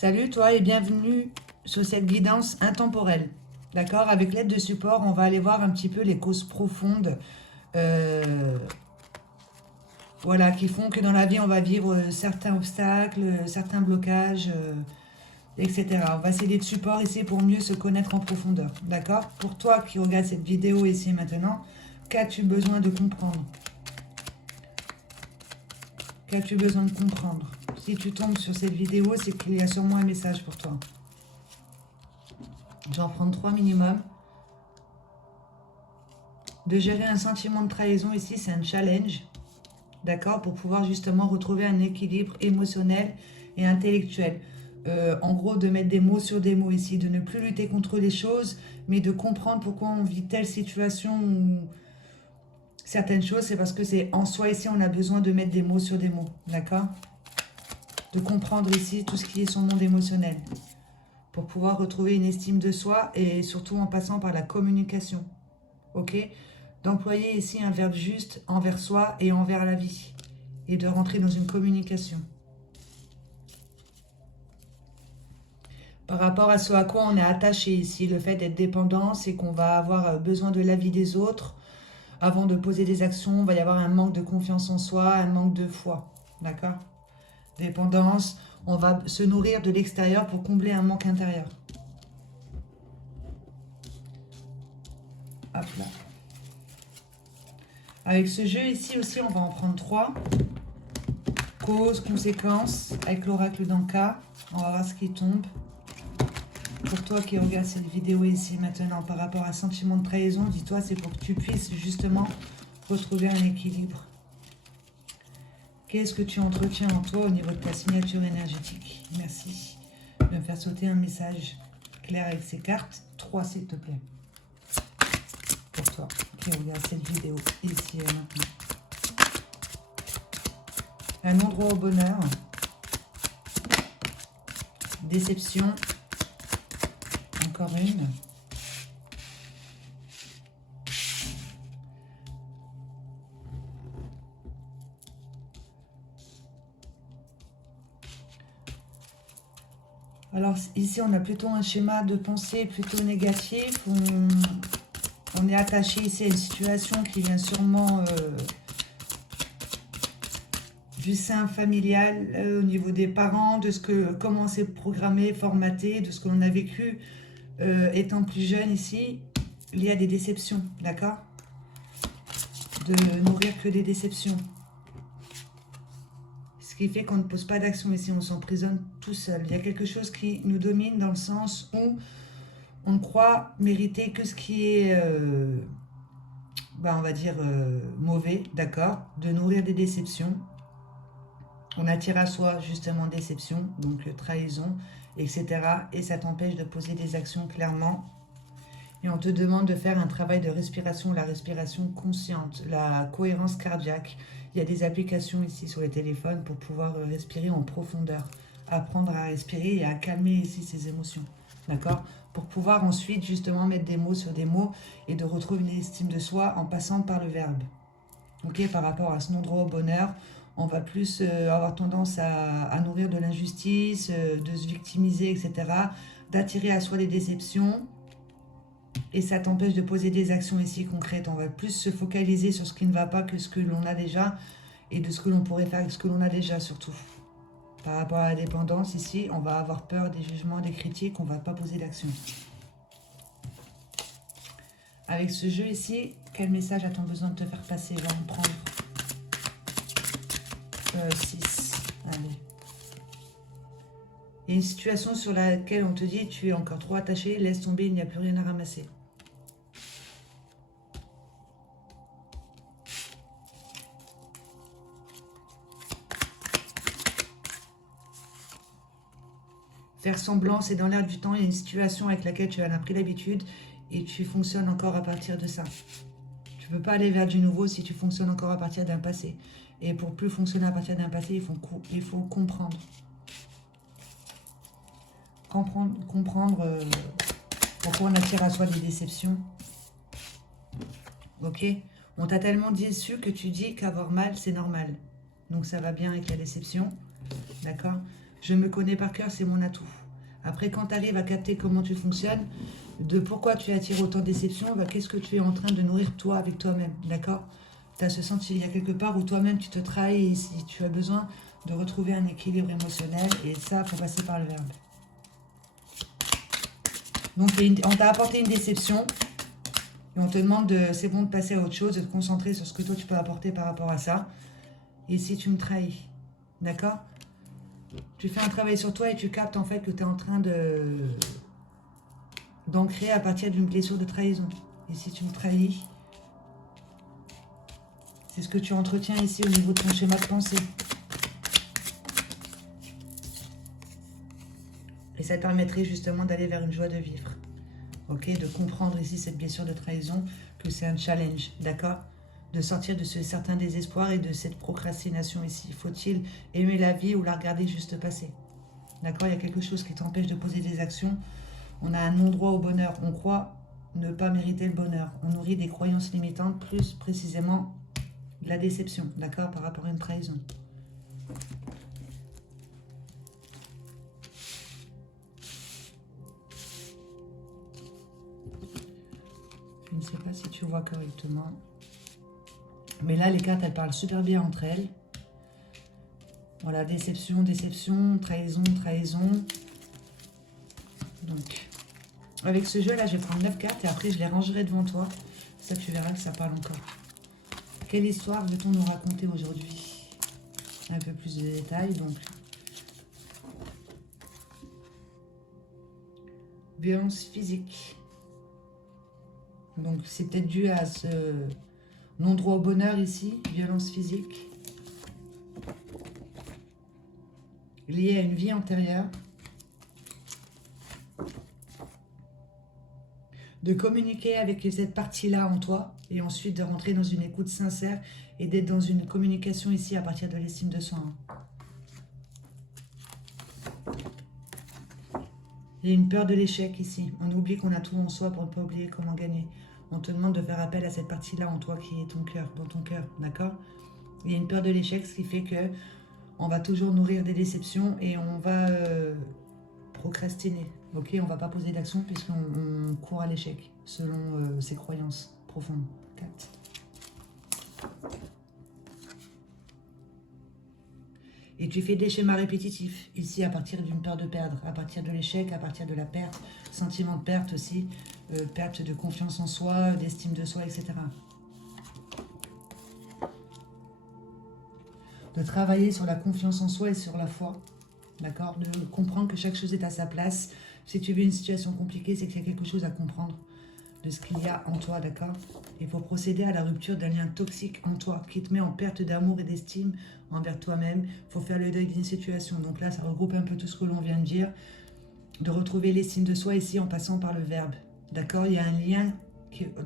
Salut toi et bienvenue sur cette guidance intemporelle. D'accord? Avec l'aide de support, on va aller voir un petit peu les causes profondes euh, voilà, qui font que dans la vie, on va vivre certains obstacles, certains blocages, etc. On va essayer de support ici pour mieux se connaître en profondeur. D'accord? Pour toi qui regarde cette vidéo ici et maintenant, qu'as-tu besoin de comprendre? Qu'as-tu besoin de comprendre? Si tu tombes sur cette vidéo, c'est qu'il y a sûrement un message pour toi. Je vais en prendre 3 minimum. De gérer un sentiment de trahison ici, c'est un challenge, d'accord, pour pouvoir justement retrouver un équilibre émotionnel et intellectuel. En gros, de mettre des mots sur des mots ici, de ne plus lutter contre les choses, mais de comprendre pourquoi on vit telle situation ou certaines choses, c'est parce que c'est en soi ici, on a besoin de mettre des mots sur des mots, d'accord? De comprendre ici tout ce qui est son monde émotionnel, pour pouvoir retrouver une estime de soi et surtout en passant par la communication, ok? D'employer ici un verbe juste envers soi et envers la vie. Et de rentrer dans une communication. Par rapport à ce à quoi on est attaché ici, le fait d'être dépendant, c'est qu'on va avoir besoin de l'avis des autres. Avant de poser des actions, il va y avoir un manque de confiance en soi, un manque de foi. D'accord? Dépendance, on va se nourrir de l'extérieur pour combler un manque intérieur. Hop là. Avec ce jeu ici aussi, on va en prendre 3. Cause, conséquence, avec l'oracle d'Anka. On va voir ce qui tombe. Pour toi qui regarde cette vidéo ici maintenant, par rapport à sentiment de trahison, dis-toi, c'est pour que tu puisses justement retrouver un équilibre. Qu'est-ce que tu entretiens en toi au niveau de ta signature énergétique? Merci de me faire sauter un message clair avec ces cartes. 3 s'il te plaît. Pour toi qui regarde cette vidéo ici et maintenant. Un endroit au bonheur. Déception. Encore une. Alors ici, on a plutôt un schéma de pensée plutôt négatif. On est attaché ici à une situation qui vient sûrement du sein familial, au niveau des parents, de comment c'est programmé, formaté, de ce que l'on a vécu étant plus jeune ici. Il y a des déceptions, d'accord? De nourrir que des déceptions. Ce qui fait qu'on ne pose pas d'action ici, on s'emprisonne tout seul. Il y a quelque chose qui nous domine dans le sens où on croit mériter que ce qui est, on va dire, mauvais, d'accord? De nourrir des déceptions. On attire à soi justement déception, donc trahison, etc. Et ça t'empêche de poser des actions clairement. Et on te demande de faire un travail de respiration, la respiration consciente, la cohérence cardiaque. Il y a des applications ici sur les téléphones pour pouvoir respirer en profondeur. Apprendre à respirer et à calmer ici ses émotions. D'accord? Pour pouvoir ensuite justement mettre des mots sur des mots et de retrouver une estime de soi en passant par le verbe. Ok, par rapport à ce non-droit au bonheur, on va plus avoir tendance à nourrir de l'injustice, de se victimiser, etc. D'attirer à soi les déceptions. Et ça t'empêche de poser des actions ici concrètes. On va plus se focaliser sur ce qui ne va pas que ce que l'on a déjà. Et de ce que l'on pourrait faire avec ce que l'on a déjà surtout. Par rapport à la dépendance, ici, on va avoir peur des jugements, des critiques. On ne va pas poser d'action. Avec ce jeu ici, quel message a-t-on besoin de te faire passer? On va en prendre 6. Allez. Il y a une situation sur laquelle on te dit tu es encore trop attaché, laisse tomber, il n'y a plus rien à ramasser. Faire semblant, c'est dans l'air du temps, il y a une situation avec laquelle tu en as pris l'habitude et tu fonctionnes encore à partir de ça. Tu ne peux pas aller vers du nouveau si tu fonctionnes encore à partir d'un passé. Et pour plus fonctionner à partir d'un passé, il faut comprendre. Comprendre pourquoi on attire à soi des déceptions. Ok? On t'a tellement déçu que tu dis qu'avoir mal, c'est normal. Donc ça va bien avec la déception. D'accord? Je me connais par cœur, c'est mon atout. Après, quand tu arrives à capter comment tu fonctionnes, de pourquoi tu attires autant de déceptions, bah, qu'est-ce que tu es en train de nourrir toi avec toi-même, d'accord? Tu as ce sentiment, il y a quelque part où toi-même tu te trahis et si tu as besoin de retrouver un équilibre émotionnel, et ça, il faut passer par le verbe. Donc, on t'a apporté une déception, et on te demande de, c'est bon de passer à autre chose, de te concentrer sur ce que toi tu peux apporter par rapport à ça. Et si tu me trahis, d'accord? Tu fais un travail sur toi et tu captes en fait que tu es en train d'ancrer à partir d'une blessure de trahison. Et si tu me trahis, c'est ce que tu entretiens ici au niveau de ton schéma de pensée. Et ça te permettrait justement d'aller vers une joie de vivre. Ok, de comprendre ici cette blessure de trahison, que c'est un challenge, d'accord? De sortir de ce certain désespoir et de cette procrastination ici. Faut-il aimer la vie ou la regarder juste passer? D'accord, il y a quelque chose qui t'empêche de poser des actions. On a un non-droit au bonheur. On croit ne pas mériter le bonheur. On nourrit des croyances limitantes, plus précisément de la déception, d'accord, par rapport à une trahison. Je ne sais pas si tu vois correctement. Mais là, les cartes, elles parlent super bien entre elles. Voilà, déception, déception, trahison, trahison. Donc, avec ce jeu-là, je vais prendre 9 cartes et après, je les rangerai devant toi. Ça, tu verras que ça parle encore. Quelle histoire veut-on nous raconter aujourd'hui? Un peu plus de détails, donc. Violence physique. Donc, c'est peut-être dû à ce non-droit au bonheur ici, violence physique. Liée à une vie antérieure. De communiquer avec cette partie-là en toi et ensuite de rentrer dans une écoute sincère et d'être dans une communication ici à partir de l'estime de soi. Il y a une peur de l'échec ici. On oublie qu'on a tout en soi pour ne pas oublier comment gagner. On te demande de faire appel à cette partie-là en toi qui est ton cœur, dans ton cœur, d'accord? Il y a une peur de l'échec, ce qui fait que on va toujours nourrir des déceptions et on va procrastiner. Ok, on ne va pas poser d'action puisqu'on court à l'échec selon ses croyances profondes. 4. Et tu fais des schémas répétitifs, ici à partir d'une peur de perdre, à partir de l'échec, à partir de la perte, sentiment de perte aussi, perte de confiance en soi, d'estime de soi, etc. De travailler sur la confiance en soi et sur la foi, d'accord? De comprendre que chaque chose est à sa place. Si tu vis une situation compliquée, c'est qu'il y a quelque chose à comprendre de ce qu'il y a en toi, d'accord? Il faut procéder à la rupture d'un lien toxique en toi qui te met en perte d'amour et d'estime envers toi-même. Il faut faire le deuil d'une situation. Donc là, ça regroupe un peu tout ce que l'on vient de dire. De retrouver l'estime de soi ici en passant par le verbe. D'accord? Il y a un lien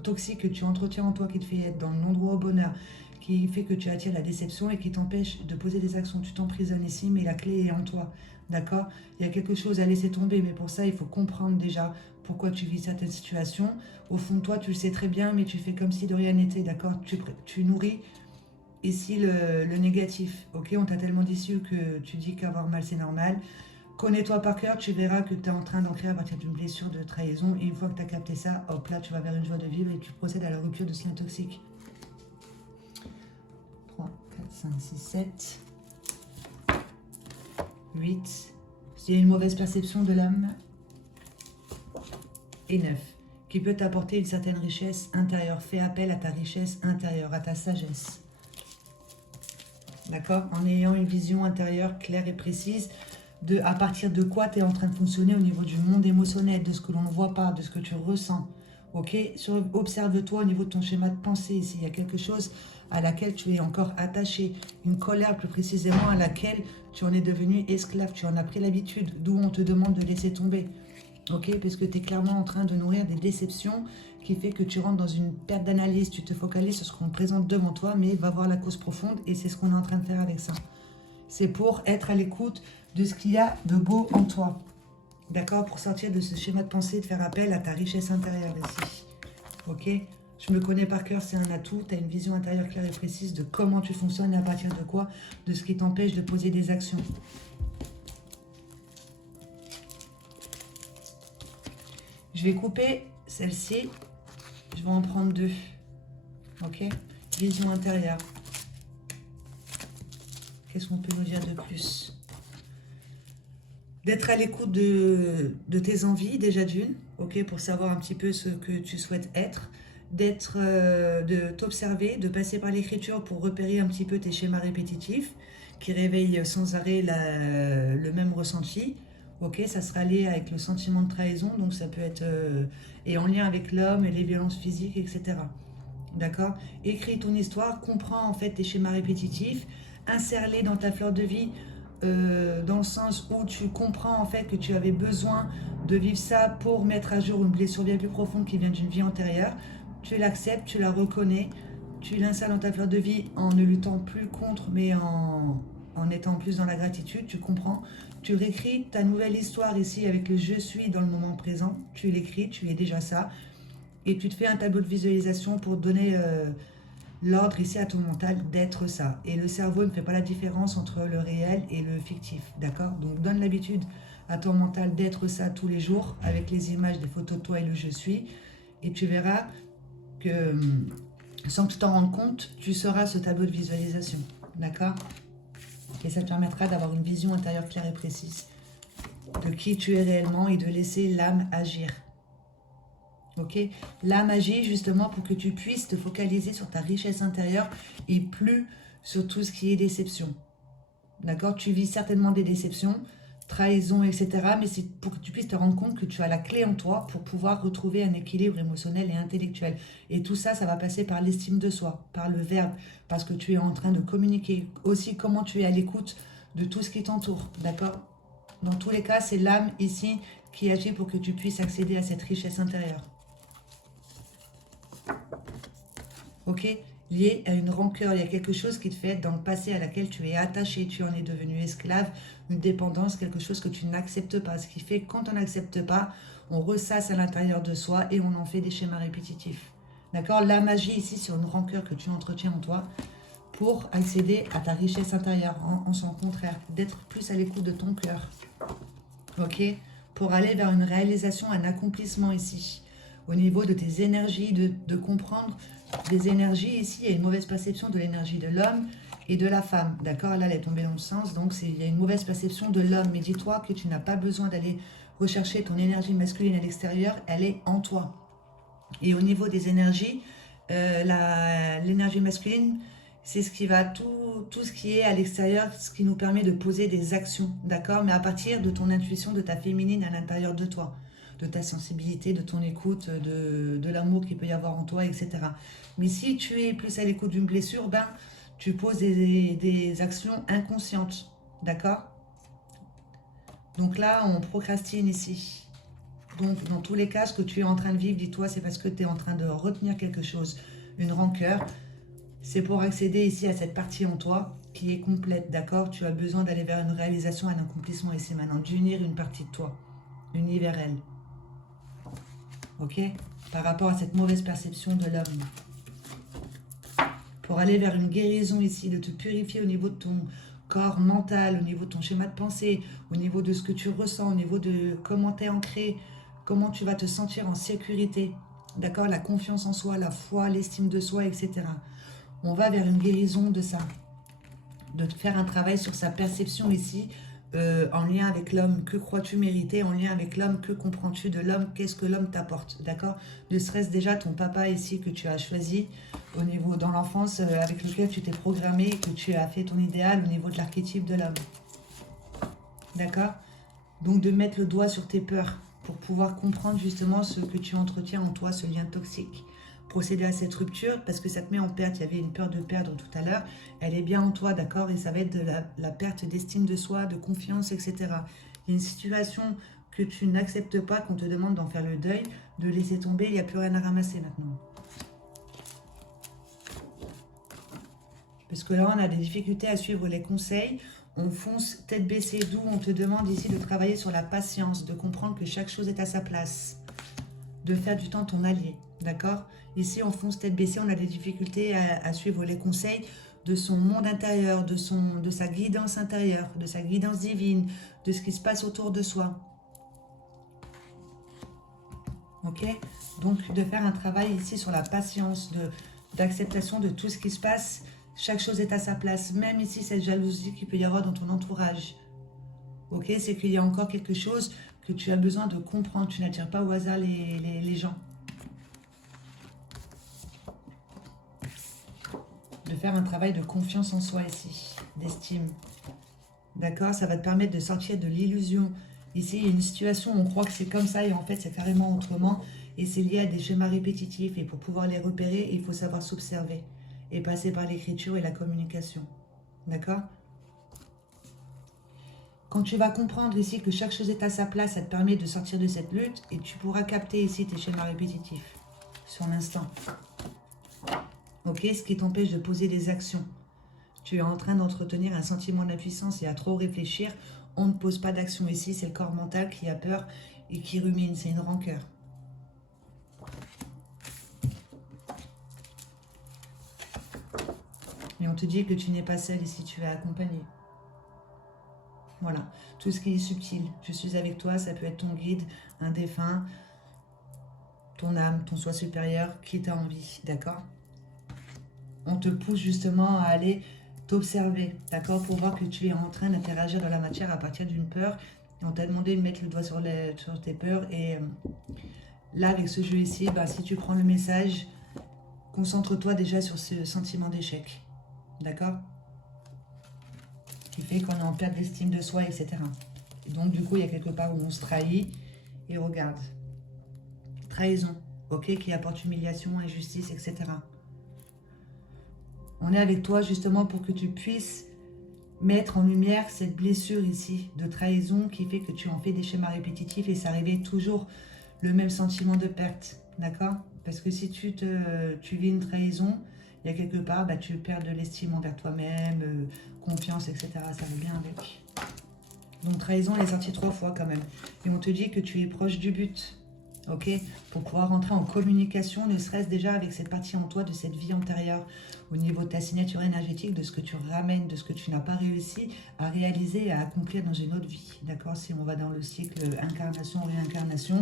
toxique que tu entretiens en toi qui te fait être dans le non-droit au bonheur, qui fait que tu attires la déception et qui t'empêche de poser des actions. Tu t'emprisonnes ici, mais la clé est en toi. D'accord? Il y a quelque chose à laisser tomber, mais pour ça, il faut comprendre déjà pourquoi tu vis certaines situations. Au fond de toi, tu le sais très bien, mais tu fais comme si de rien n'était, d'accord? Tu nourris ici le négatif, ok? On t'a tellement déçu que tu dis qu'avoir mal, c'est normal. Connais-toi par cœur, tu verras que tu es en train d'ancrer à partir d'une blessure de trahison. Et une fois que tu as capté ça, hop là, tu vas vers une joie de vivre et tu procèdes à la rupture de ce lien toxique. 3, 4, 5, 6, 7, 8. S'il y a une mauvaise perception de l'âme. Et 9. Qui peut t'apporter une certaine richesse intérieure. Fais appel à ta richesse intérieure, à ta sagesse. D'accord? En ayant une vision intérieure claire et précise de à partir de quoi tu es en train de fonctionner au niveau du monde émotionnel, de ce que l'on ne voit pas, de ce que tu ressens. Ok? Observe-toi au niveau de ton schéma de pensée. S'il y a quelque chose à laquelle tu es encore attaché, une colère plus précisément à laquelle tu en es devenu esclave, tu en as pris l'habitude, d'où on te demande de laisser tomber. Ok, parce que tu es clairement en train de nourrir des déceptions qui fait que tu rentres dans une perte d'analyse, tu te focalises sur ce qu'on te présente devant toi, mais va voir la cause profonde et c'est ce qu'on est en train de faire avec ça. C'est pour être à l'écoute de ce qu'il y a de beau en toi. D'accord? Pour sortir de ce schéma de pensée, de faire appel à ta richesse intérieure ici. Ok? Je me connais par cœur, c'est un atout. Tu as une vision intérieure claire et précise de comment tu fonctionnes et à partir de quoi, de ce qui t'empêche de poser des actions. Je vais couper celle-ci. Je vais en prendre 2. Ok? Vision intérieure. Qu'est-ce qu'on peut nous dire de plus? D'être à l'écoute de tes envies, déjà d'une, ok, pour savoir un petit peu ce que tu souhaites être. De t'observer, de passer par l'écriture pour repérer un petit peu tes schémas répétitifs qui réveillent sans arrêt le même ressenti. Ok, ça sera lié avec le sentiment de trahison, donc ça peut être et en lien avec l'homme et les violences physiques, etc. D'accord? Écris ton histoire, comprends en fait tes schémas répétitifs, insère-les dans ta fleur de vie dans le sens où tu comprends en fait que tu avais besoin de vivre ça pour mettre à jour une blessure bien plus profonde qui vient d'une vie antérieure. Tu l'acceptes, tu la reconnais, tu l'installes dans ta fleur de vie en ne luttant plus contre, mais en étant plus dans la gratitude, tu comprends. Tu réécris ta nouvelle histoire ici avec le je suis dans le moment présent. Tu l'écris, tu es déjà ça. Et tu te fais un tableau de visualisation pour donner l'ordre ici à ton mental d'être ça. Et le cerveau ne fait pas la différence entre le réel et le fictif, d'accord? Donc donne l'habitude à ton mental d'être ça tous les jours avec les images, des photos de toi et le je suis. Et tu verras que sans que tu t'en rendes compte, tu seras ce tableau de visualisation, d'accord? Et ça te permettra d'avoir une vision intérieure claire et précise de qui tu es réellement et de laisser l'âme agir. Ok, la magie justement pour que tu puisses te focaliser sur ta richesse intérieure et plus sur tout ce qui est déception. D'accord? Tu vis certainement des déceptions, trahison, etc. Mais c'est pour que tu puisses te rendre compte que tu as la clé en toi pour pouvoir retrouver un équilibre émotionnel et intellectuel. Et tout ça, ça va passer par l'estime de soi, par le verbe, parce que tu es en train de communiquer. Aussi comment tu es à l'écoute de tout ce qui t'entoure. D'accord? Dans tous les cas, c'est l'âme ici qui agit pour que tu puisses accéder à cette richesse intérieure. Ok, lié à une rancœur, il y a quelque chose qui te fait dans le passé à laquelle tu es attaché, tu en es devenu esclave, une dépendance, quelque chose que tu n'acceptes pas. Ce qui fait que quand on n'accepte pas, on ressasse à l'intérieur de soi et on en fait des schémas répétitifs. D'accord? La magie ici, c'est une rancœur que tu entretiens en toi pour accéder à ta richesse intérieure, en son contraire, d'être plus à l'écoute de ton cœur. Ok? Pour aller vers une réalisation, un accomplissement ici. Au niveau de tes énergies, de comprendre des énergies ici, il y a une mauvaise perception de l'énergie de l'homme et de la femme. D'accord? Là, elle est tombée dans le sens, donc il y a une mauvaise perception de l'homme. Mais dis-toi que tu n'as pas besoin d'aller rechercher ton énergie masculine à l'extérieur, elle est en toi. Et au niveau des énergies, l'énergie masculine, c'est ce qui va, tout ce qui est à l'extérieur, ce qui nous permet de poser des actions, d'accord? Mais à partir de ton intuition, de ta féminine à l'intérieur de toi, de ta sensibilité, de ton écoute, de l'amour qu'il peut y avoir en toi, etc. Mais si tu es plus à l'écoute d'une blessure, ben, tu poses des actions inconscientes, d'accord? Donc là, on procrastine ici. Donc, dans tous les cas, ce que tu es en train de vivre, dis-toi, c'est parce que tu es en train de retenir quelque chose, une rancœur. C'est pour accéder ici à cette partie en toi qui est complète, d'accord? Tu as besoin d'aller vers une réalisation, un accomplissement, et c'est maintenant d'unir une partie de toi, unie vers elle. Ok? Par rapport à cette mauvaise perception de l'homme. Pour aller vers une guérison ici, de te purifier au niveau de ton corps mental, au niveau de ton schéma de pensée, au niveau de ce que tu ressens, au niveau de comment tu es ancré, comment tu vas te sentir en sécurité, d'accord? La confiance en soi, la foi, l'estime de soi, etc. On va vers une guérison de ça, de faire un travail sur sa perception ici, en lien avec l'homme, que crois-tu mériter, en lien avec l'homme, que comprends-tu de l'homme, qu'est-ce que l'homme t'apporte, d'accord? Ne serait-ce déjà ton papa ici que tu as choisi, au niveau dans l'enfance, avec lequel tu t'es programmé, que tu as fait ton idéal au niveau de l'archétype de l'homme, d'accord? Donc de mettre le doigt sur tes peurs, pour pouvoir comprendre justement ce que tu entretiens en toi, ce lien toxique. Procéder à cette rupture, parce que ça te met en perte. Il y avait une peur de perdre tout à l'heure. Elle est bien en toi, d'accord? Et ça va être de la perte d'estime de soi, de confiance, etc. Il y a une situation que tu n'acceptes pas, qu'on te demande d'en faire le deuil, de laisser tomber, il n'y a plus rien à ramasser maintenant. Parce que là, on a des difficultés à suivre les conseils. On fonce tête baissée, d'où on te demande ici de travailler sur la patience, de comprendre que chaque chose est à sa place, de faire du temps ton allié, d'accord? Ici, on fonce tête baissée, on a des difficultés à suivre les conseils de son monde intérieur, de sa guidance intérieure, de sa guidance divine, de ce qui se passe autour de soi. Ok? Donc, de faire un travail ici sur la patience, d'acceptation de tout ce qui se passe. Chaque chose est à sa place. Même ici, cette jalousie qu'il peut y avoir dans ton entourage. Ok? C'est qu'il y a encore quelque chose que tu as besoin de comprendre. Tu n'attires pas au hasard les gens. De faire un travail de confiance en soi ici, d'estime. D'accord? Ça va te permettre de sortir de l'illusion. Ici, il y a une situation où on croit que c'est comme ça et en fait, c'est carrément autrement. Et c'est lié à des schémas répétitifs. Et pour pouvoir les repérer, il faut savoir s'observer et passer par l'écriture et la communication. D'accord? Quand tu vas comprendre ici que chaque chose est à sa place, ça te permet de sortir de cette lutte et tu pourras capter ici tes schémas répétitifs sur l'instant. Ok? Ce qui t'empêche de poser des actions. Tu es en train d'entretenir un sentiment d'impuissance et à trop réfléchir. On ne pose pas d'action ici, c'est le corps mental qui a peur et qui rumine, c'est une rancœur. Et on te dit que tu n'es pas seul ici, tu es accompagné. Voilà, tout ce qui est subtil. Je suis avec toi, ça peut être ton guide, un défunt, ton âme, ton soi supérieur, qui t'a en vie, d'accord? On te pousse justement à aller t'observer, d'accord? Pour voir que tu es en train d'interagir dans la matière à partir d'une peur. Et on t'a demandé de mettre le doigt sur tes peurs. Et là, avec ce jeu ici, bah, si tu prends le message, concentre-toi déjà sur ce sentiment d'échec, d'accord? Qui fait qu'on est en perte d'estime de soi, etc. Et donc, du coup, il y a quelque part où on se trahit. Et regarde, trahison, ok, qui apporte humiliation, injustice, etc. On est avec toi justement pour que tu puisses mettre en lumière cette blessure ici de trahison qui fait que tu en fais des schémas répétitifs et ça réveille toujours le même sentiment de perte, d'accord? Parce que si tu vis une trahison, il y a quelque part, bah, tu perds de l'estime envers toi-même, confiance, etc. Ça va bien avec. Donc trahison, elle est sortie 3 fois quand même. Et on te dit que tu es proche du but, ok? Pour pouvoir rentrer en communication, ne serait-ce déjà avec cette partie en toi de cette vie antérieure, au niveau de ta signature énergétique, de ce que tu ramènes, de ce que tu n'as pas réussi à réaliser et à accomplir dans une autre vie, d'accord? Si on va dans le cycle incarnation-réincarnation,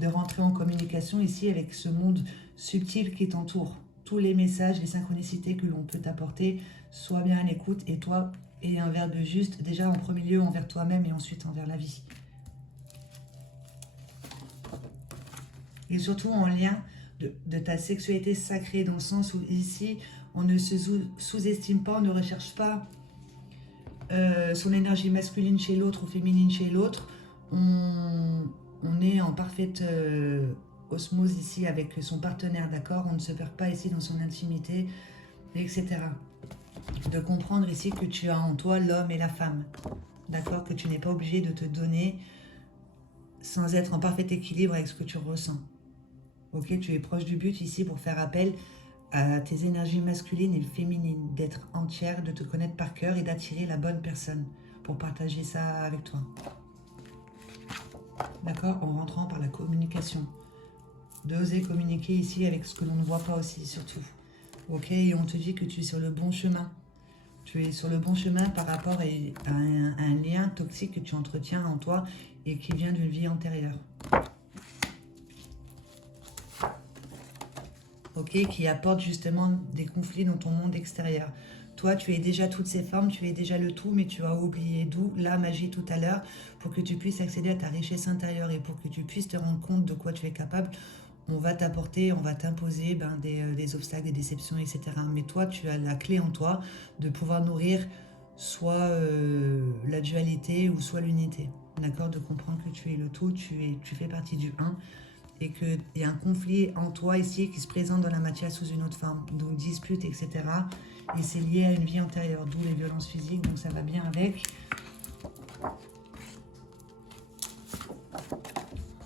de rentrer en communication ici avec ce monde subtil qui t'entoure. Tous les messages, les synchronicités que l'on peut t'apporter, sois bien à l'écoute et toi, et un verre de juste, déjà en premier lieu envers toi-même et ensuite envers la vie. Et surtout en lien de ta sexualité sacrée, dans le sens où ici, on ne se sous-estime pas, on ne recherche pas son énergie masculine chez l'autre ou féminine chez l'autre. On est en parfaite osmose ici avec son partenaire, d'accord? On ne se perd pas ici dans son intimité, etc. De comprendre ici que tu as en toi l'homme et la femme, d'accord? Que tu n'es pas obligé de te donner sans être en parfait équilibre avec ce que tu ressens. Ok, tu es proche du but ici pour faire appel à tes énergies masculines et féminines, d'être entière, de te connaître par cœur et d'attirer la bonne personne pour partager ça avec toi. D'accord? En rentrant par la communication. D'oser communiquer ici avec ce que l'on ne voit pas aussi, surtout. Ok, et on te dit que tu es sur le bon chemin. Tu es sur le bon chemin par rapport à un lien toxique que tu entretiens en toi et qui vient d'une vie antérieure. Ok, qui apporte justement des conflits dans ton monde extérieur. Toi, tu es déjà toutes ces formes, tu es déjà le tout, mais tu as oublié d'où la magie tout à l'heure pour que tu puisses accéder à ta richesse intérieure et pour que tu puisses te rendre compte de quoi tu es capable. On va t'apporter, on va t'imposer des obstacles, des déceptions, etc. Mais toi, tu as la clé en toi de pouvoir nourrir soit la dualité ou soit l'unité. D'accord? De comprendre que tu es le tout, tu fais partie du un et qu'il y a un conflit en toi ici qui se présente dans la matière sous une autre forme. Donc dispute, etc. Et c'est lié à une vie antérieure, d'où les violences physiques, donc ça va bien avec.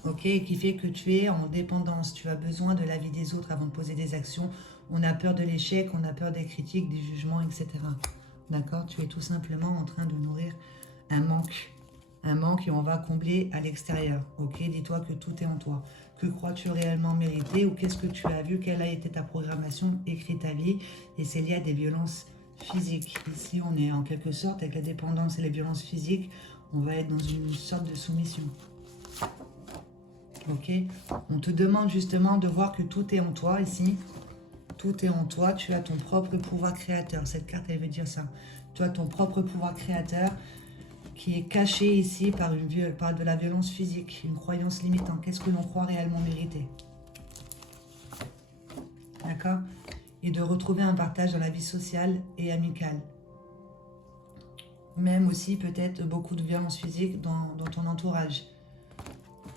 Ok, qui fait que tu es en dépendance, tu as besoin de l'avis des autres avant de poser des actions. On a peur de l'échec, on a peur des critiques, des jugements, etc. D'accord? Tu es tout simplement en train de nourrir un manque. Un manque et on va combler à l'extérieur. Ok? Dis-toi que tout est en toi. Que crois-tu réellement mériter ou qu'est-ce que tu as vu? Quelle a été ta programmation? Écris ta vie. Et c'est lié à des violences physiques. Ici, on est en quelque sorte avec la dépendance et les violences physiques. On va être dans une sorte de soumission. Ok, on te demande justement de voir que tout est en toi ici. Tout est en toi, tu as ton propre pouvoir créateur. Cette carte, elle veut dire ça. Tu as ton propre pouvoir créateur qui est caché ici par de la violence physique, une croyance limitante. Qu'est-ce que l'on croit réellement mériter? D'accord? Et de retrouver un partage dans la vie sociale et amicale. Même aussi peut-être beaucoup de violence physique dans ton entourage.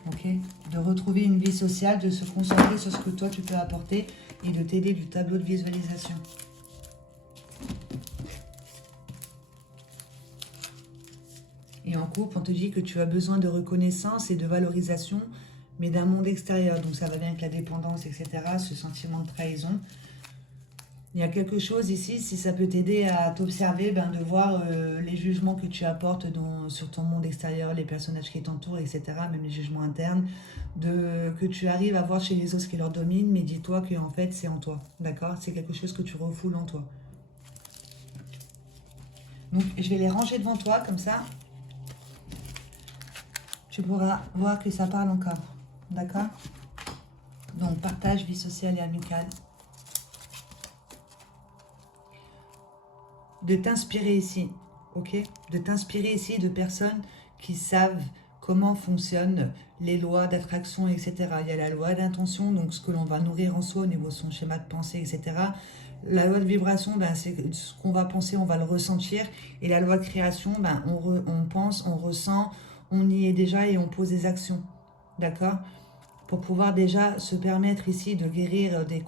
Ok, de retrouver une vie sociale, de se concentrer sur ce que toi tu peux apporter et de t'aider du tableau de visualisation. Et en couple, on te dit que tu as besoin de reconnaissance et de valorisation, mais d'un monde extérieur. Donc ça va bien avec la dépendance, etc., ce sentiment de trahison. Il y a quelque chose ici, si ça peut t'aider à t'observer, ben de voir les jugements que tu apportes sur ton monde extérieur, les personnages qui t'entourent, etc., même les jugements internes, que tu arrives à voir chez les autres ce qui leur domine, mais dis-toi que en fait c'est en toi, d'accord? C'est quelque chose que tu refoules en toi. Donc je vais les ranger devant toi, comme ça, tu pourras voir que ça parle encore, d'accord? Donc partage, vie sociale et amicale. De t'inspirer ici, ok? De t'inspirer ici de personnes qui savent comment fonctionnent les lois d'attraction, etc. Il y a la loi d'intention, donc ce que l'on va nourrir en soi au niveau de son schéma de pensée, etc. La loi de vibration, ben, c'est ce qu'on va penser, on va le ressentir. Et la loi de création, ben, on pense, on ressent, on y est déjà et on pose des actions, d'accord? Pour pouvoir déjà se permettre ici de guérir des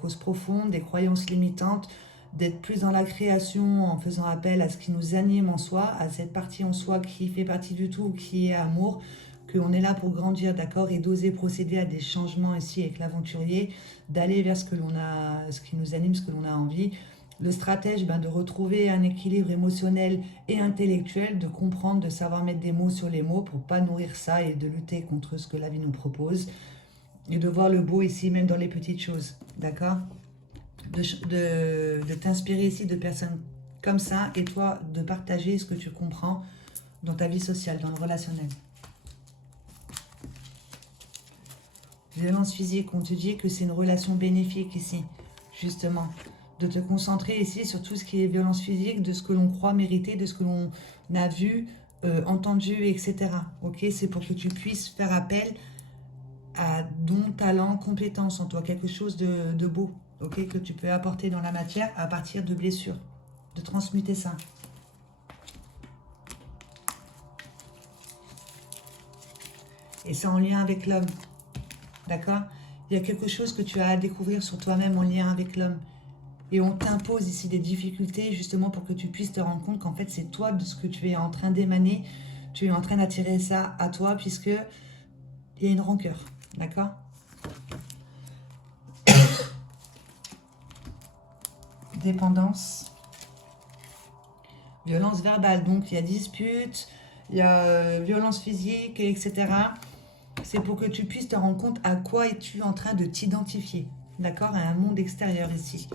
causes profondes, des croyances limitantes, d'être plus dans la création en faisant appel à ce qui nous anime en soi, à cette partie en soi qui fait partie du tout, qui est amour, qu'on est là pour grandir, d'accord, et d'oser procéder à des changements ici avec l'aventurier, d'aller vers ce que l'on a, ce qui nous anime, ce que l'on a envie. Le stratège, ben, de retrouver un équilibre émotionnel et intellectuel, de comprendre, de savoir mettre des mots sur les mots pour pas nourrir ça et de lutter contre ce que la vie nous propose. Et de voir le beau ici, même dans les petites choses, d'accord? De t'inspirer ici de personnes comme ça et toi de partager ce que tu comprends dans ta vie sociale, dans le relationnel. Violence physique, on te dit que c'est une relation bénéfique ici, justement. De te concentrer ici sur tout ce qui est violence physique, de ce que l'on croit mériter, de ce que l'on a vu, entendu, etc. Ok, c'est pour que tu puisses faire appel à dons, talents, compétences en toi, quelque chose de beau, ok, que tu peux apporter dans la matière à partir de blessures, de transmuter ça. Et c'est en lien avec l'homme, d'accord? Il y a quelque chose que tu as à découvrir sur toi-même en lien avec l'homme. Et on t'impose ici des difficultés justement pour que tu puisses te rendre compte qu'en fait c'est toi de ce que tu es en train d'émaner, tu es en train d'attirer ça à toi puisque il y a une rancœur, d'accord? Dépendance, violence verbale, donc il y a dispute, il y a violence physique, etc. C'est pour que tu puisses te rendre compte à quoi es-tu en train de t'identifier, d'accord? À un monde extérieur ici.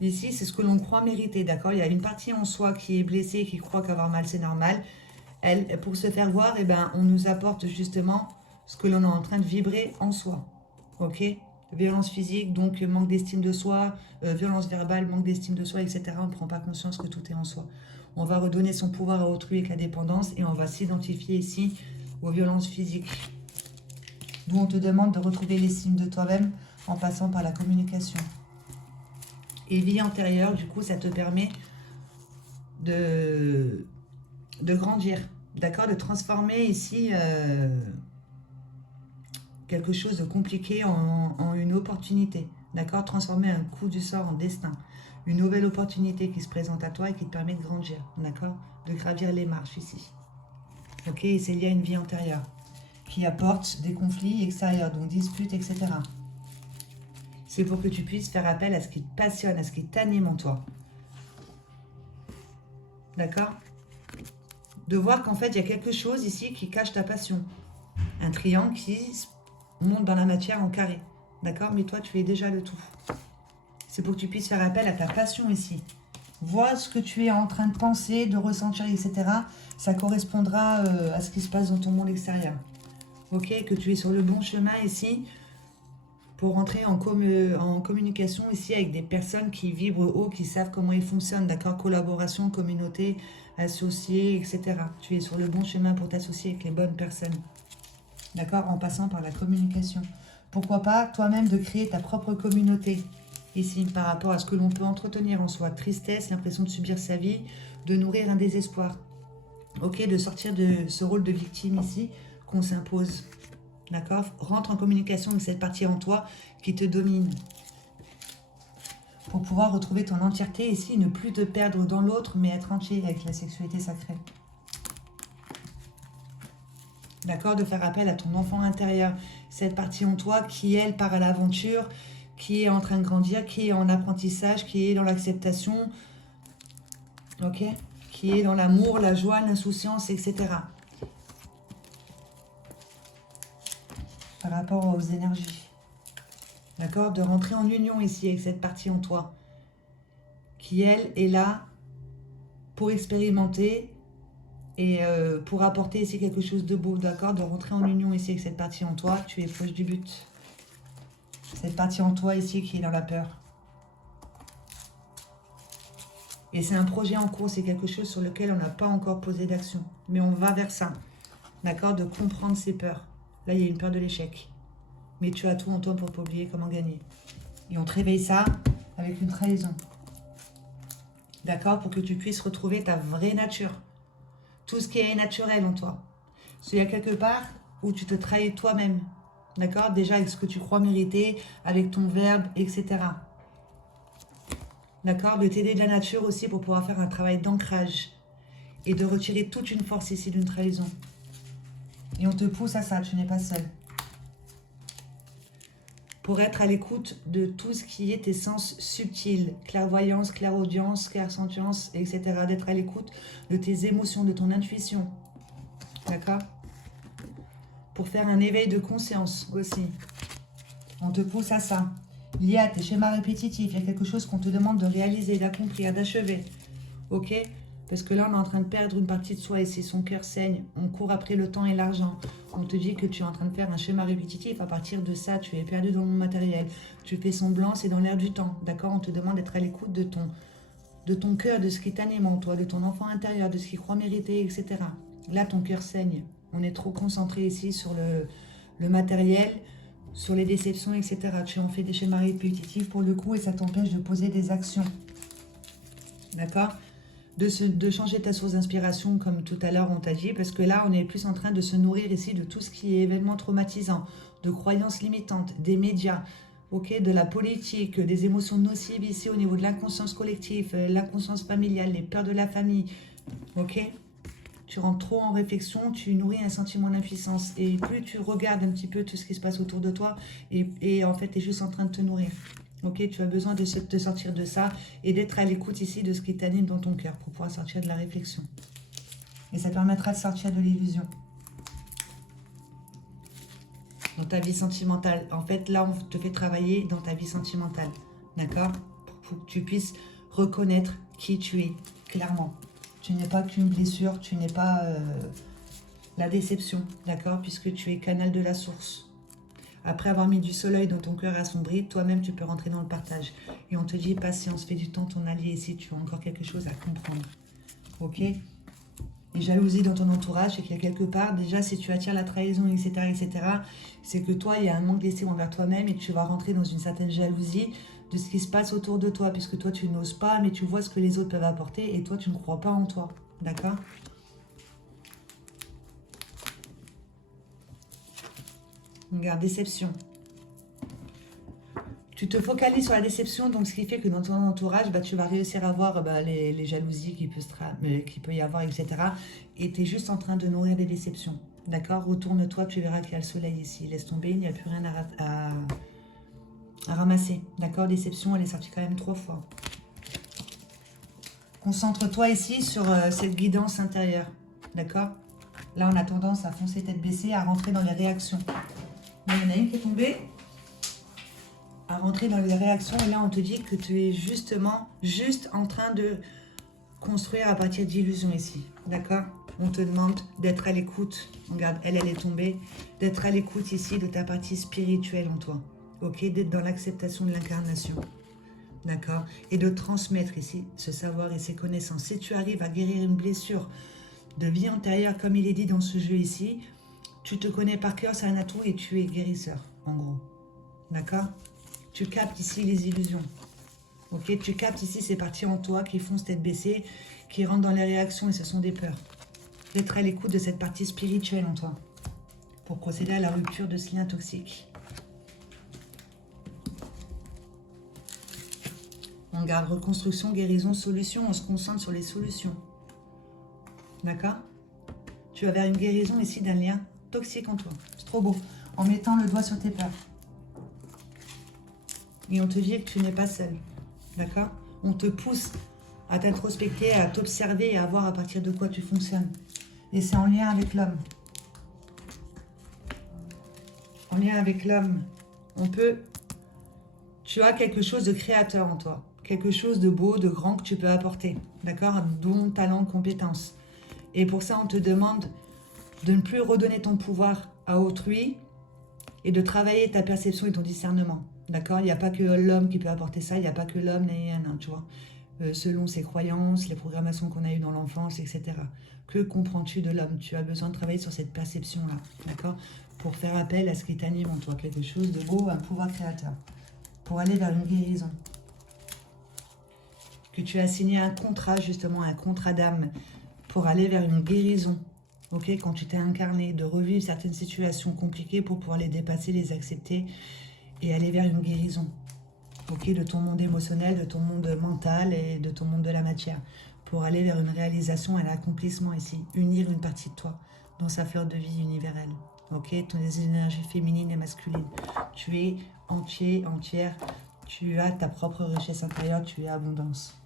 Ici, c'est ce que l'on croit mériter, d'accord? Il y a une partie en soi qui est blessée, qui croit qu'avoir mal, c'est normal. Elle, pour se faire voir, eh ben, on nous apporte justement ce que l'on est en train de vibrer en soi, ok? Violence physique, donc manque d'estime de soi, violence verbale, manque d'estime de soi, etc. On ne prend pas conscience que tout est en soi. On va redonner son pouvoir à autrui avec la dépendance et on va s'identifier ici aux violences physiques. D'où on te demande de retrouver l'estime de toi-même en passant par la communication. Et vie antérieure, du coup, ça te permet de grandir, d'accord? De transformer ici quelque chose de compliqué en une opportunité, d'accord? Transformer un coup du sort en destin. Une nouvelle opportunité qui se présente à toi et qui te permet de grandir, d'accord? De gravir les marches ici. Ok? Et c'est lié à une vie antérieure qui apporte des conflits extérieurs, donc disputes, etc. C'est pour que tu puisses faire appel à ce qui te passionne, à ce qui t'anime en toi. D'accord? De voir qu'en fait, il y a quelque chose ici qui cache ta passion. Un triangle qui monte dans la matière en carré. D'accord? Mais toi, tu es déjà le tout. C'est pour que tu puisses faire appel à ta passion ici. Vois ce que tu es en train de penser, de ressentir, etc. Ça correspondra à ce qui se passe dans ton monde extérieur. ok? Que tu es sur le bon chemin ici pour rentrer en communication ici avec des personnes qui vibrent haut, qui savent comment ils fonctionnent, d'accord? Collaboration, communauté, associés, etc. Tu es sur le bon chemin pour t'associer avec les bonnes personnes, d'accord? En passant par la communication. Pourquoi pas toi-même de créer ta propre communauté ici par rapport à ce que l'on peut entretenir en soi. Tristesse, l'impression de subir sa vie, de nourrir un désespoir. Ok, de sortir de ce rôle de victime ici qu'on s'impose. D'accord? Rentre en communication avec cette partie en toi qui te domine. Pour pouvoir retrouver ton entièreté ici, ne plus te perdre dans l'autre, mais être entier avec la sexualité sacrée. D'accord? De faire appel à ton enfant intérieur. Cette partie en toi qui, elle, part à l'aventure, qui est en train de grandir, qui est en apprentissage, qui est dans l'acceptation. Ok? Qui est dans l'amour, la joie, l'insouciance, etc. Par rapport aux énergies. D'accord? De rentrer en union ici avec cette partie en toi. Qui, elle, est là pour expérimenter et pour apporter ici quelque chose de beau. D'accord? De rentrer en union ici avec cette partie en toi. Tu es proche du but. Cette partie en toi ici qui est dans la peur. Et c'est un projet en cours. C'est quelque chose sur lequel on n'a pas encore posé d'action. Mais on va vers ça. D'accord? De comprendre ses peurs. Là, il y a une peur de l'échec. Mais tu as tout en toi pour ne pas oublier comment gagner. Et on te réveille ça avec une trahison. D'accord? Pour que tu puisses retrouver ta vraie nature. Tout ce qui est naturel en toi. Il y a quelque part où tu te trahis toi-même. D'accord? Déjà avec ce que tu crois mériter, avec ton verbe, etc. D'accord? De t'aider de la nature aussi pour pouvoir faire un travail d'ancrage. Et de retirer toute une force ici d'une trahison. Et on te pousse à ça, tu n'es pas seul. Pour être à l'écoute de tout ce qui est tes sens subtils, clairvoyance, clairaudience, clairsentience, etc. D'être à l'écoute de tes émotions, de ton intuition. D'accord? Pour faire un éveil de conscience aussi. On te pousse à ça. Lié à tes schémas répétitifs, il y a quelque chose qu'on te demande de réaliser, d'accomplir, d'achever. Ok? Parce que là, on est en train de perdre une partie de soi et si son cœur saigne, on court après le temps et l'argent. On te dit que tu es en train de faire un schéma répétitif. À partir de ça, tu es perdu dans le matériel. Tu fais semblant, c'est dans l'air du temps. D'accord? On te demande d'être à l'écoute de ton cœur, de ce qui t'anime en toi, de ton enfant intérieur, de ce qu'il croit mériter, etc. Là, ton cœur saigne. On est trop concentré ici sur le matériel, sur les déceptions, etc. Tu en fais des schémas répétitifs pour le coup et ça t'empêche de poser des actions. D'accord? De changer ta source d'inspiration comme tout à l'heure on t'a dit, parce que là on est plus en train de se nourrir ici de tout ce qui est événement traumatisant, de croyances limitantes, des médias, ok, de la politique, des émotions nocives ici au niveau de l'inconscience collective, l'inconscience familiale, les peurs de la famille, ok. Tu rentres trop en réflexion, tu nourris un sentiment d'impuissance et plus tu regardes un petit peu tout ce qui se passe autour de toi et en fait tu es juste en train de te nourrir. Ok, tu as besoin de te sortir de ça et d'être à l'écoute ici de ce qui t'anime dans ton cœur pour pouvoir sortir de la réflexion. Et ça te permettra de sortir de l'illusion. Dans ta vie sentimentale. En fait, là, on te fait travailler dans ta vie sentimentale. D'accord? Pour que tu puisses reconnaître qui tu es, clairement. Tu n'es pas qu'une blessure, tu n'es pas la déception, d'accord? Puisque tu es canal de la source. Après avoir mis du soleil dans ton cœur assombri, toi-même tu peux rentrer dans le partage. Et on te dit patience, fais du temps ton allié ici, tu as encore quelque chose à comprendre. Ok? Et jalousie dans ton entourage, c'est qu'il y a quelque part, déjà si tu attires la trahison, etc., c'est que toi, il y a un manque d'estime envers toi-même et tu vas rentrer dans une certaine jalousie de ce qui se passe autour de toi, puisque toi tu n'oses pas, mais tu vois ce que les autres peuvent apporter et toi tu ne crois pas en toi. D'accord? Regarde, déception. Tu te focalises sur la déception, donc ce qui fait que dans ton entourage, tu vas réussir à voir les jalousies qu'il peut y avoir, etc. Et tu es juste en train de nourrir des déceptions. D'accord? Retourne-toi, tu verras qu'il y a le soleil ici. Laisse tomber, il n'y a plus rien à ramasser. D'accord? Déception, elle est sortie quand même 3 fois. Concentre-toi ici sur cette guidance intérieure. D'accord? Là, on a tendance à foncer tête baissée, à rentrer dans les réactions. Il y en a une qui est tombée. À rentrer dans les réactions. Et là, on te dit que tu es justement juste en train de construire à partir d'illusions ici. D'accord? On te demande d'être à l'écoute. Regarde, elle est tombée. D'être à l'écoute ici de ta partie spirituelle en toi. Ok, d'être dans l'acceptation de l'incarnation. D'accord? Et de transmettre ici ce savoir et ces connaissances. Si tu arrives à guérir une blessure de vie antérieure, comme il est dit dans ce jeu ici, tu te connais par cœur, c'est un atout et tu es guérisseur, en gros. D'accord? Tu captes ici les illusions. Ok? Tu captes ici ces parties en toi qui foncent tête baissée, qui rentrent dans les réactions et ce sont des peurs. D'être à l'écoute de cette partie spirituelle en toi pour procéder à la rupture de ce lien toxique. On garde reconstruction, guérison, solution. On se concentre sur les solutions. D'accord? Tu vas vers une guérison ici d'un lien toxique en toi. C'est trop beau. En mettant le doigt sur tes peurs. Et on te dit que tu n'es pas seul. D'accord? On te pousse à t'introspecter, à t'observer et à voir à partir de quoi tu fonctionnes. Et c'est en lien avec l'homme. En lien avec l'homme. On peut... Tu as quelque chose de créateur en toi. Quelque chose de beau, de grand que tu peux apporter. D'accord? Don, talent, compétence. Et pour ça, on te demande de ne plus redonner ton pouvoir à autrui et de travailler ta perception et ton discernement. D'accord? Il n'y a pas que l'homme qui peut apporter ça, il n'y a pas que l'homme, tu vois. Selon ses croyances, les programmations qu'on a eues dans l'enfance, etc. Que comprends-tu de l'homme? Tu as besoin de travailler sur cette perception-là, d'accord? Pour faire appel à ce qui t'anime en toi, quelque chose de beau, un pouvoir créateur. Pour aller vers une guérison. Que tu as signé un contrat, justement, un contrat d'âme, pour aller vers une guérison. Ok, quand tu t'es incarné, de revivre certaines situations compliquées pour pouvoir les dépasser, les accepter et aller vers une guérison. Ok, de ton monde émotionnel, de ton monde mental et de ton monde de la matière. Pour aller vers une réalisation, un accomplissement ici. Unir une partie de toi dans sa fleur de vie universelle. Ok, toutes les énergies féminines et masculines. Tu es entier, entière. Tu as ta propre richesse intérieure, tu es abondance.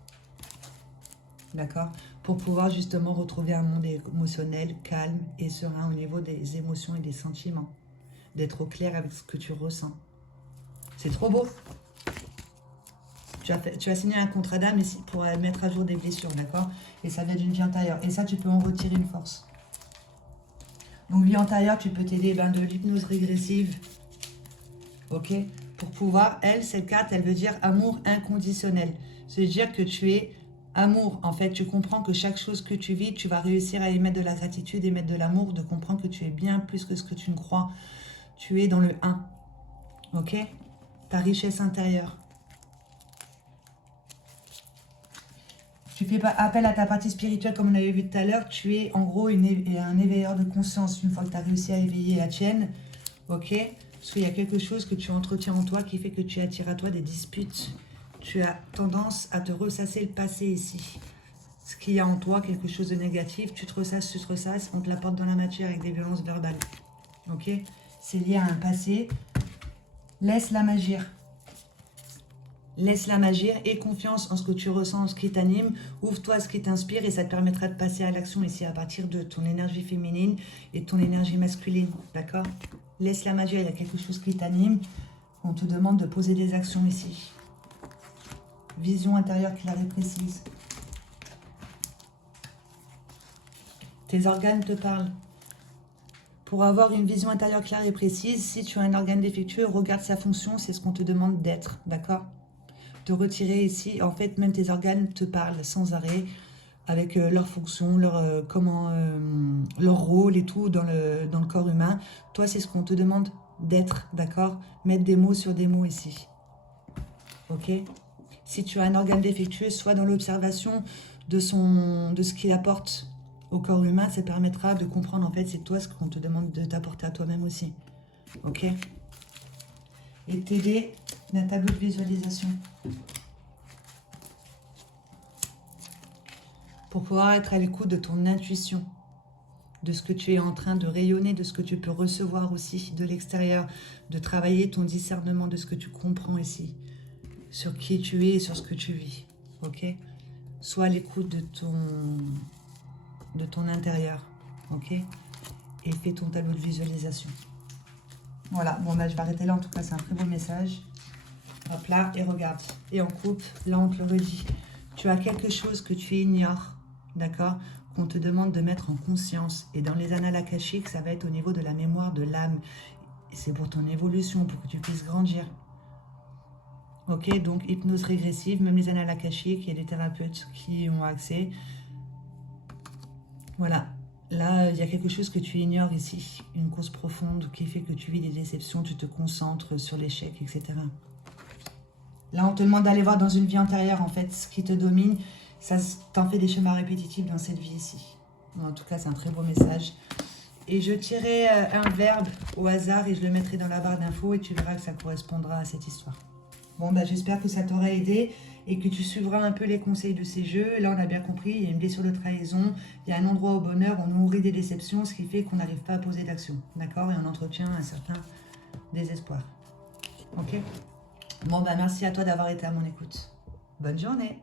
D'accord? Pour pouvoir justement retrouver un monde émotionnel, calme et serein au niveau des émotions et des sentiments. D'être au clair avec ce que tu ressens. C'est trop beau. Tu as signé un contrat d'âme ici pour mettre à jour des blessures, d'accord? Et ça vient d'une vie antérieure. Et ça, tu peux en retirer une force. Donc, vie antérieure, tu peux t'aider de l'hypnose régressive. Ok? Pour pouvoir, cette carte, elle veut dire amour inconditionnel. C'est-à-dire que tu es amour. En fait, tu comprends que chaque chose que tu vis, tu vas réussir à émettre de la gratitude, émettre de l'amour, de comprendre que tu es bien plus que ce que tu ne crois. Tu es dans le 1. Ok? Ta richesse intérieure. Tu fais pas appel à ta partie spirituelle comme on avait vu tout à l'heure. Tu es en gros un éveilleur de conscience une fois que tu as réussi à éveiller la tienne. Ok? Parce qu'il y a quelque chose que tu entretiens en toi qui fait que tu attires à toi des disputes. Tu as tendance à te ressasser le passé ici. Ce qu'il y a en toi, quelque chose de négatif, tu te ressasses, on te l'apporte dans la matière avec des violences verbales. Ok? C'est lié à un passé. Laisse-la magir. Laisse-la magir, aie confiance en ce que tu ressens, en ce qui t'anime, ouvre-toi à ce qui t'inspire et ça te permettra de passer à l'action ici à partir de ton énergie féminine et de ton énergie masculine, d'accord? Laisse-la magir, il y a quelque chose qui t'anime, on te demande de poser des actions ici. Vision intérieure claire et précise. Tes organes te parlent. Pour avoir une vision intérieure claire et précise, si tu as un organe défectueux, regarde sa fonction, c'est ce qu'on te demande d'être, d'accord? De retirer ici, en fait, même tes organes te parlent sans arrêt, avec leur fonction, leur rôle et tout dans le corps humain. Toi, c'est ce qu'on te demande d'être, d'accord? Mettre des mots sur des mots ici. Ok? Si tu as un organe défectueux, soit dans l'observation de ce qu'il apporte au corps humain, ça permettra de comprendre, en fait, c'est toi ce qu'on te demande de t'apporter à toi-même aussi. Ok? Et t'aider d'un tableau de visualisation. Pour pouvoir être à l'écoute de ton intuition, de ce que tu es en train de rayonner, de ce que tu peux recevoir aussi de l'extérieur, de travailler ton discernement de ce que tu comprends ici, sur qui tu es et sur ce que tu vis. Ok? Sois à l'écoute de ton intérieur. Ok? Et fais ton tableau de visualisation. Voilà, bon bah je vais arrêter là, en tout cas c'est un très beau message. Hop là, et regarde, et on coupe, là on te le redit. Tu as quelque chose que tu ignores, d'accord? qu'on te demande de mettre en conscience. Et dans les annales akashiques, ça va être au niveau de la mémoire de l'âme. C'est pour ton évolution, pour que tu puisses grandir. Ok, donc hypnose régressive, même les annales akashiques, il y a des thérapeutes qui ont accès. Voilà, là, il y a quelque chose que tu ignores ici, une cause profonde qui fait que tu vis des déceptions, tu te concentres sur l'échec, etc. Là, on te demande d'aller voir dans une vie antérieure, en fait, ce qui te domine. Ça t'en fait des schémas répétitifs dans cette vie ici. En tout cas, c'est un très beau message. Et je tirerai un verbe au hasard et je le mettrai dans la barre d'infos et tu verras que ça correspondra à cette histoire. Bon, bah, j'espère que ça t'aura aidé et que tu suivras un peu les conseils de ces jeux. Là, on a bien compris, il y a une blessure de trahison, il y a un endroit au bonheur, on nourrit des déceptions, ce qui fait qu'on n'arrive pas à poser d'action. D'accord? Et on entretient un certain désespoir. Ok? Bon, bah, merci à toi d'avoir été à mon écoute. Bonne journée!